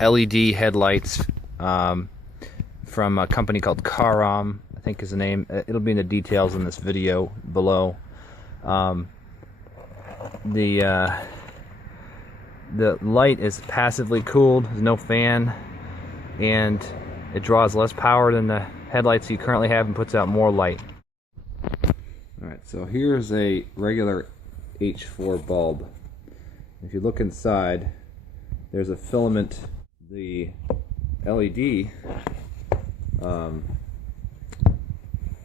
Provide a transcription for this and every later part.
LED headlights from a company called Karun, I think is the name. It'll be in the details in this video below. The light is passively cooled, there's no fan, and it draws less power than the headlights you currently have and puts out more light. Alright, so here's a regular H4 bulb. If you look inside, there's a filament. The LED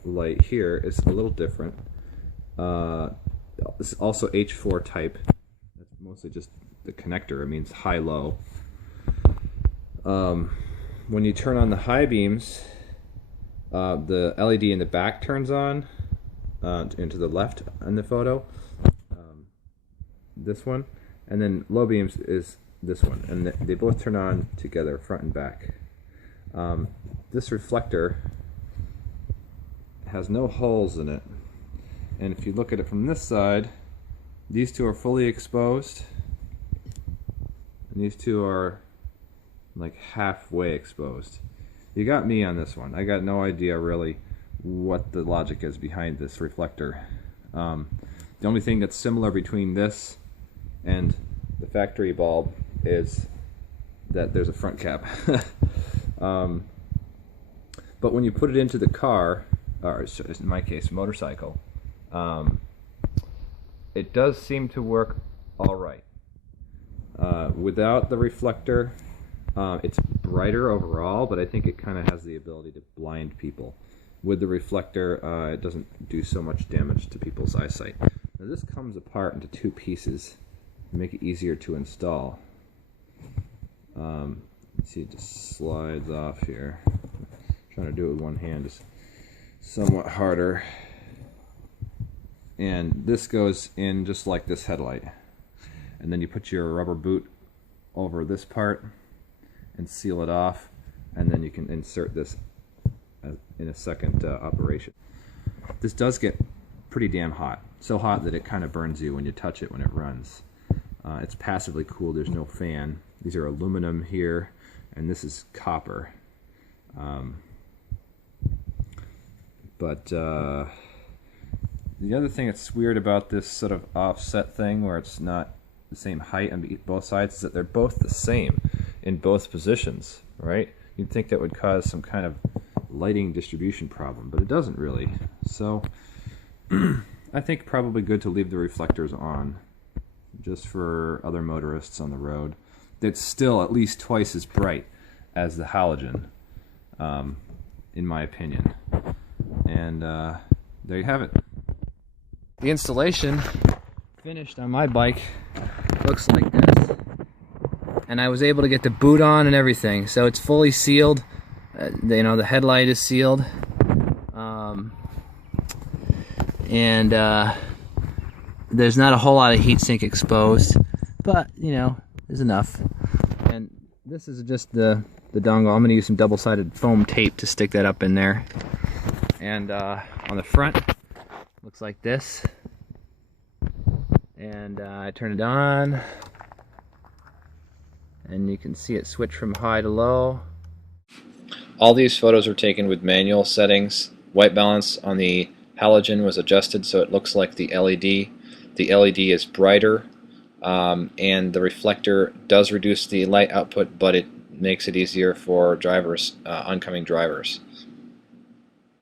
light here is a little different. This is also H4 type. That's mostly just the connector. It means high-low. When you turn on the high beams, the LED in the back turns on, and to the left in the photo. This one, and then low beams is this one, and they both turn on together, front and back. This reflector has no holes in it, and if you look at it from this side, these two are fully exposed, and these two are like halfway exposed. You got me on this one. I got no idea really what the logic is behind this reflector. The only thing that's similar between this and the factory bulb is that there's a front cap. But when you put it into the car, or in my case motorcycle, it does seem to work alright. Without the reflector, it's brighter overall, but I think it kind of has the ability to blind people. With the reflector, it doesn't do so much damage to people's eyesight. Now this comes apart into two pieces to make it easier to install. Let's see, it just slides off here. Trying to do it with one hand is somewhat harder. And this goes in just like this headlight. And then you put your rubber boot over this part and seal it off, and then you can insert this in a second operation. This does get pretty damn hot. So hot that it kind of burns you when you touch it when it runs. It's passively cooled, there's no fan. These are aluminum here, and this is copper. But the other thing that's weird about this sort of offset thing, where it's not the same height on both sides, is that they're both the same in both positions, right? You'd think that would cause some kind of lighting distribution problem, but it doesn't really. So I think probably good to leave the reflectors on, just for other motorists on the road. That's still at least twice as bright as the halogen, in my opinion. And there you have it. The installation finished on my bike looks like this, and I was able to get the boot on and everything, so it's fully sealed. You know, the headlight is sealed, and there's not a whole lot of heatsink exposed, but you know, there's enough. And this is just the dongle. I'm going to use some double-sided foam tape to stick that up in there. And on the front, looks like this. And I turn it on, and you can see it switch from high to low. All these photos were taken with manual settings. White balance on the halogen was adjusted so it looks like the LED. The LED is brighter, and the reflector does reduce the light output, but it makes it easier for drivers, oncoming drivers.